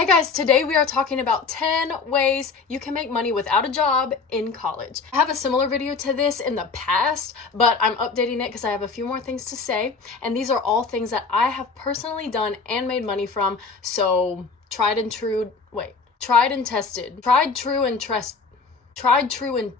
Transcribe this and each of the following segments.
Hey guys, today we are talking about 10 ways you can make money without a job in college. I have a similar video to this in the past, but I'm updating it because I have a few more things to say. And these are all things that I have personally done and made money from. So tried, true, and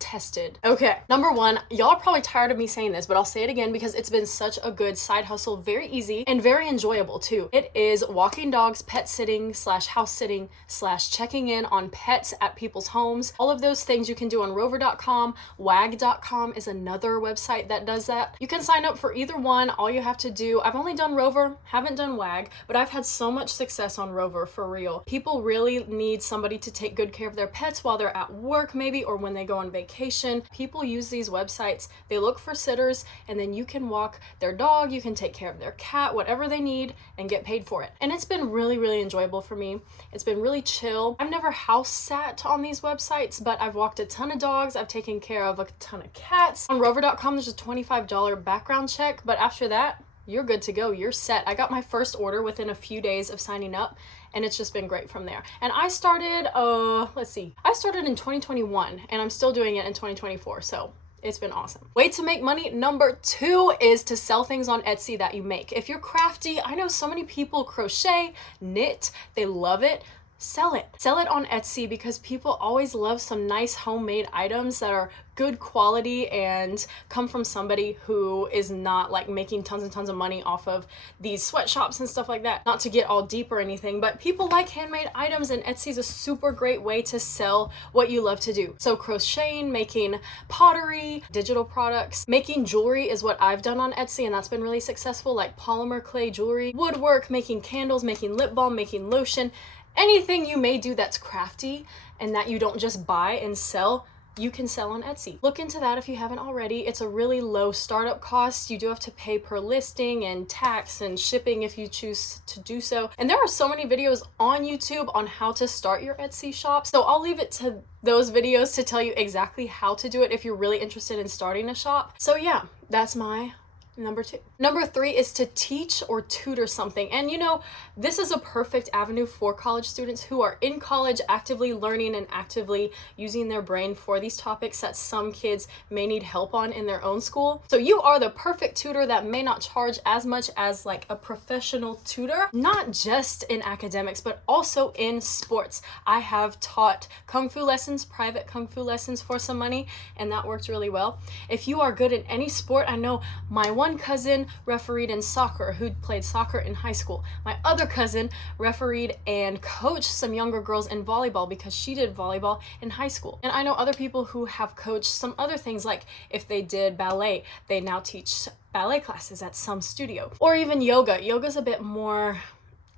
tested. Okay, number one, y'all are probably tired of me saying this, but I'll say it again because it's been such a good side hustle, very easy and very enjoyable too. It is walking dogs, pet sitting / house sitting / checking in on pets at people's homes. All of those things you can do on rover.com. wag.com is another website that does that. You can sign up for either one. All you have to do, I've only done Rover, haven't done wag, but I've had so much success on Rover for real. People really need somebody to take good care of their pets while they're at work maybe, or when they go on vacation. People use these websites, they look for sitters, and then you can walk their dog, you can take care of their cat, whatever they need, and get paid for it. And it's been really enjoyable for me. It's been really chill. I've never house sat on these websites, but I've walked a ton of dogs, I've taken care of a ton of cats. On rover.com there's a $25 background check, but after that you're good to go, you're set. I got my first order within a few days of signing up, and it's just been great from there. And I started, I started in 2021, and I'm still doing it in 2024, so it's been awesome. Way to make money number two is to sell things on Etsy that you make. If you're crafty, I know so many people crochet, knit, they love it. Sell it. Sell it on Etsy because people always love some nice homemade items that are good quality and come from somebody who is not like making tons and tons of money off of these sweatshops and stuff like that. Not to get all deep or anything, but people like handmade items, and Etsy is a super great way to sell what you love to do. So crocheting, making pottery, digital products, making jewelry is what I've done on Etsy, and that's been really successful, like polymer clay jewelry, woodwork, making candles, making lip balm, making lotion. Anything you may do that's crafty and that you don't just buy and sell, you can sell on Etsy. Look into that if you haven't already. It's a really low startup cost. You do have to pay per listing and tax and shipping if you choose to do so. And there are so many videos on YouTube on how to start your Etsy shop. So I'll leave it to those videos to tell you exactly how to do it if you're really interested in starting a shop. So yeah, that's my number two. Number three is to teach or tutor something. And you know, this is a perfect avenue for college students who are in college actively learning and actively using their brain for these topics that some kids may need help on in their own school. So you are the perfect tutor that may not charge as much as like a professional tutor, not just in academics, but also in sports. I have taught Kung Fu lessons, private Kung Fu lessons for some money, and that worked really well. If you are good in any sport, I know my one cousin refereed in soccer, who played soccer in high school. My other cousin refereed and coached some younger girls in volleyball because she did volleyball in high school. And I know other people who have coached some other things, like if they did ballet, they now teach ballet classes at some studio. Or even yoga. Yoga's a bit more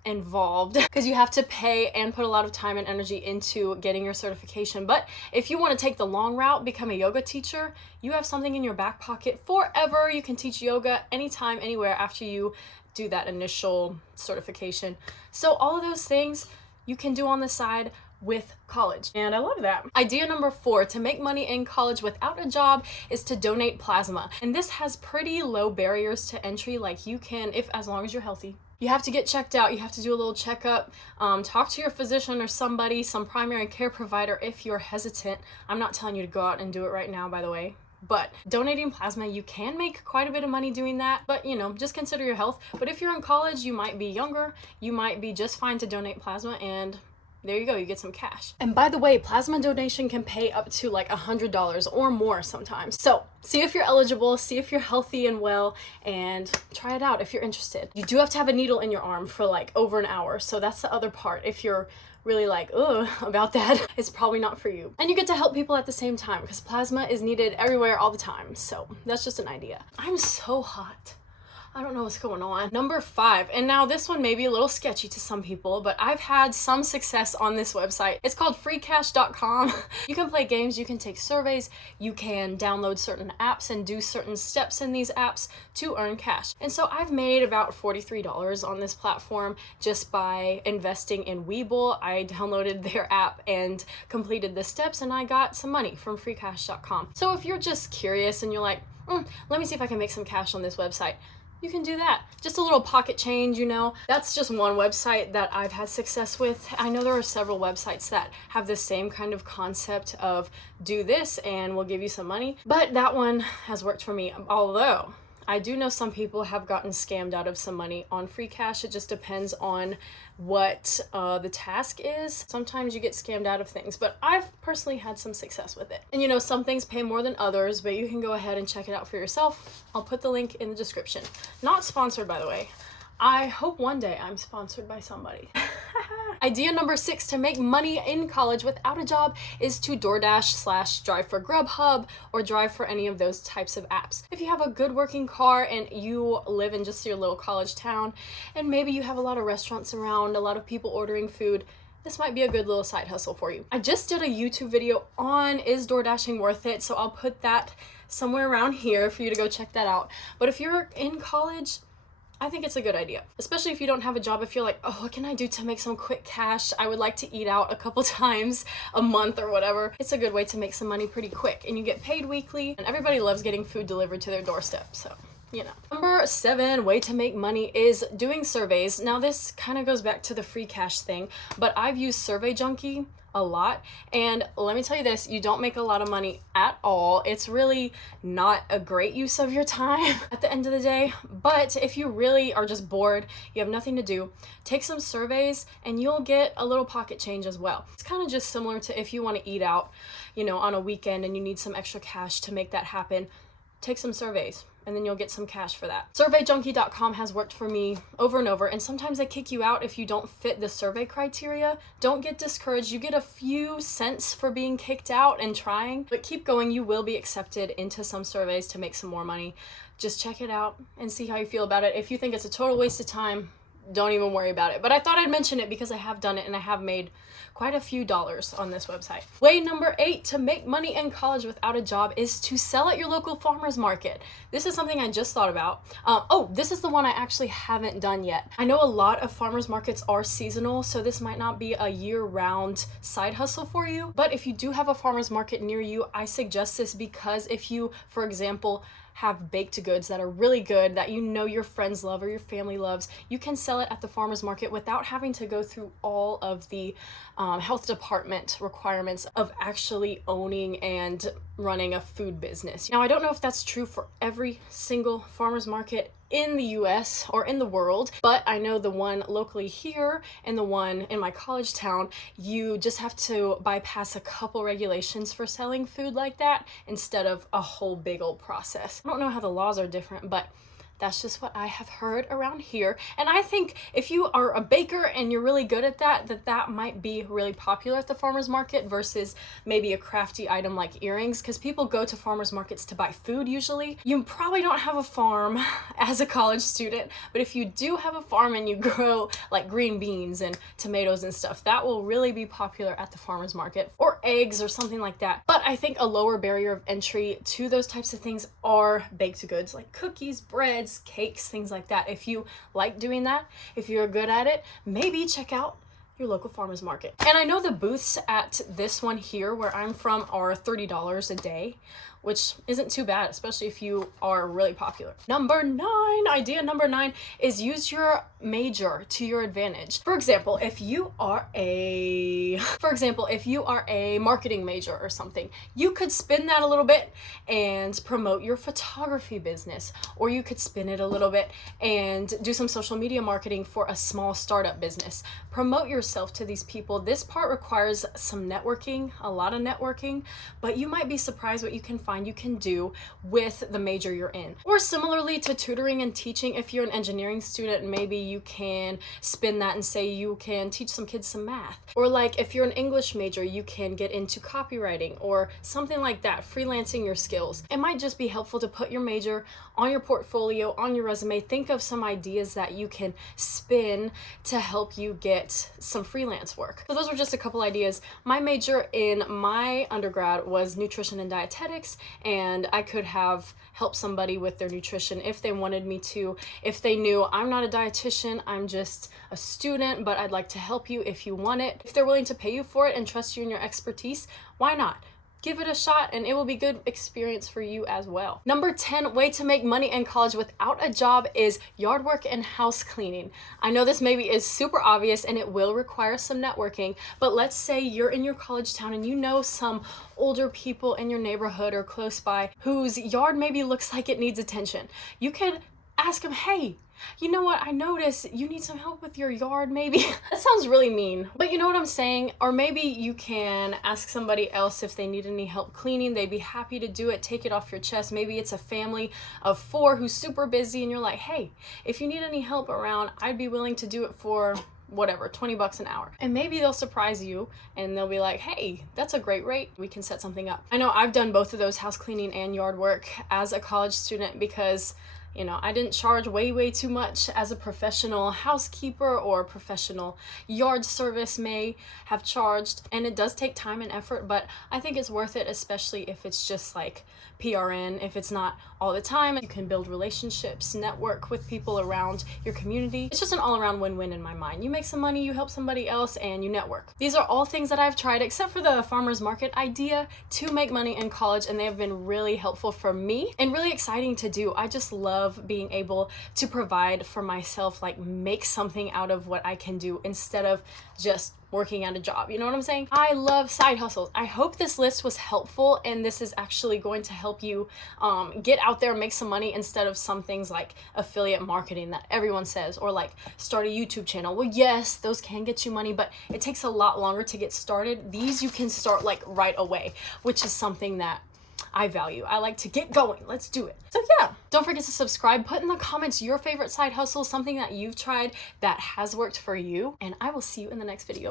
involved because you have to pay and put a lot of time and energy into getting your certification. But if you want to take the long route, become a yoga teacher, you have something in your back pocket forever. You can teach yoga anytime, anywhere after you do that initial certification. So all of those things you can do on the side with college, and I love that. Idea number four to make money in college without a job is to donate plasma. And this has pretty low barriers to entry. Like you can, if as long as you're healthy. You have to get checked out. You have to do a little checkup. Talk to your physician or somebody, some primary care provider if you're hesitant. I'm not telling you to go out and do it right now, by the way. But donating plasma, you can make quite a bit of money doing that, but you know, just consider your health. But if you're in college, you might be younger, you might be just fine to donate plasma, and there you go, you get some cash. And by the way, plasma donation can pay up to like $100 or more sometimes. So see if you're eligible, see if you're healthy and well, and try it out if you're interested. You do have to have a needle in your arm for like over an hour, so that's the other part. If you're really like, ugh, about that, it's probably not for you. And you get to help people at the same time because plasma is needed everywhere all the time. So that's just an idea. I'm so hot. I don't know what's going on. Number five, and now this one may be a little sketchy to some people, but I've had some success on this website. It's called freecash.com. You can play games, you can take surveys, you can download certain apps and do certain steps in these apps to earn cash. And so I've made about $43 on this platform just by investing in Webull. I downloaded their app and completed the steps, and I got some money from freecash.com. So if you're just curious and you're like, let me see if I can make some cash on this website, you can do that. Just a little pocket change, you know. That's just one website that I've had success with. I know there are several websites that have the same kind of concept of do this and we'll give you some money, but that one has worked for me. Although I do know some people have gotten scammed out of some money on free cash. It just depends on what the task is. Sometimes you get scammed out of things, but I've personally had some success with it. And you know, some things pay more than others, but you can go ahead and check it out for yourself. I'll put the link in the description. Not sponsored, by the way. I hope one day I'm sponsored by somebody. Idea number 6 to make money in college without a job is to DoorDash / drive for Grubhub or drive for any of those types of apps. If you have a good working car and you live in just your little college town, and maybe you have a lot of restaurants around, a lot of people ordering food, this might be a good little side hustle for you. I just did a YouTube video on is door dashing worth it, so I'll put that somewhere around here for you to go check that out. But if you're in college, I think it's a good idea, especially if you don't have a job. If you're like, oh, what can I do to make some quick cash? I would like to eat out a couple times a month or whatever. It's a good way to make some money pretty quick, and you get paid weekly, and everybody loves getting food delivered to their doorstep, so you know. Number 7 way to make money is doing surveys. Now this kind of goes back to the free cash thing, but I've used Survey Junkie a lot, and let me tell you this, you don't make a lot of money at all. It's really not a great use of your time at the end of the day, but if you really are just bored, you have nothing to do, take some surveys and you'll get a little pocket change as well. It's kind of just similar to if you want to eat out, you know, on a weekend and you need some extra cash to make that happen. Take some surveys and then you'll get some cash for that. Surveyjunkie.com has worked for me over and over, and sometimes they kick you out if you don't fit the survey criteria. Don't get discouraged. You get a few cents for being kicked out and trying, but keep going. You will be accepted into some surveys to make some more money. Just check it out and see how you feel about it. If you think it's a total waste of time, don't even worry about it. But I thought I'd mention it because I have done it and I have made quite a few dollars on this website. Way number 8 to make money in college without a job is to sell at your local farmer's market. This is something I just thought about. This is the one I actually haven't done yet. I know a lot of farmers markets are seasonal, so this might not be a year-round side hustle for you. But if you do have a farmer's market near you, I suggest this because if you, for example, have baked goods that are really good that you know your friends love or your family loves, you can sell it at the farmer's market without having to go through all of the health department requirements of actually owning and running a food business. Now, I don't know if that's true for every single farmer's market in the US or in the world, but I know the one locally here and the one in my college town, you just have to bypass a couple regulations for selling food like that instead of a whole big old process. I don't know how the laws are different, but that's just what I have heard around here. And I think if you are a baker and you're really good at that, that might be really popular at the farmer's market versus maybe a crafty item like earrings, because people go to farmer's markets to buy food usually. You probably don't have a farm as a college student, but if you do have a farm and you grow like green beans and tomatoes and stuff, that will really be popular at the farmer's market, or eggs or something like that. But I think a lower barrier of entry to those types of things are baked goods like cookies, breads, cakes, things like that. If you like doing that, if you're good at it, maybe check out your local farmer's market. And I know the booths at this one here where I'm from are $30 a day, which isn't too bad, especially if you are really popular. Idea number 9 is use your major to your advantage. For example, if you are a marketing major or something, you could spin that a little bit and promote your photography business, or you could spin it a little bit and do some social media marketing for a small startup business. Promote yourself to these people. This part requires some networking, a lot of networking, but you might be surprised what you can find you can do with the major you're in. Or similarly to tutoring and teaching, if you're an engineering student, maybe you can spin that and say you can teach some kids some math. Or like if you're an English major, you can get into copywriting or something like that, freelancing your skills. It might just be helpful to put your major on your portfolio, on your resume. Think of some ideas that you can spin to help you get some freelance work. So those were just a couple ideas. My major in my undergrad was nutrition and dietetics, and I could have helped somebody with their nutrition if they wanted me to. If they knew I'm not a dietitian, I'm just a student, but I'd like to help you if you want it. If they're willing to pay you for it and trust you in your expertise, why not? give it a shot and it will be good experience for you as well. Number 10 way to make money in college without a job is yard work and house cleaning. I know this maybe is super obvious and it will require some networking, but let's say you're in your college town and you know some older people in your neighborhood or close by whose yard maybe looks like it needs attention. You could ask them, hey, you know what, I noticed you need some help with your yard maybe. That sounds really mean, but you know what I'm saying? Or maybe you can ask somebody else if they need any help cleaning. They'd be happy to do it. Take it off your chest. Maybe it's a family of 4 who's super busy and you're like, hey, if you need any help around, I'd be willing to do it for whatever, 20 bucks an hour. And maybe they'll surprise you and they'll be like, hey, that's a great rate. We can set something up. I know I've done both of those, house cleaning and yard work, as a college student because I didn't charge way too much as a professional housekeeper or professional yard service may have charged. And it does take time and effort, but I think it's worth it, especially if it's just like PRN. If it's not all the time, you can build relationships, network with people around your community. It's just an all-around win-win in my mind. You make some money, you help somebody else, and you network. These are all things that I've tried, except for the farmer's market idea, to make money in college, and they have been really helpful for me and really exciting to do. I just love being able to provide for myself, like make something out of what I can do instead of just working at a job. You know what I'm saying? I love side hustles. I hope this list was helpful and this is actually going to help you get out there and make some money instead of some things like affiliate marketing that everyone says, or like start a YouTube channel. Well, yes, those can get you money, but it takes a lot longer to get started. These you can start like right away, which is something that I value. I like to get going. Let's do it. So yeah, don't forget to subscribe. Put in the comments your favorite side hustle, something that you've tried that has worked for you, and I will see you in the next video.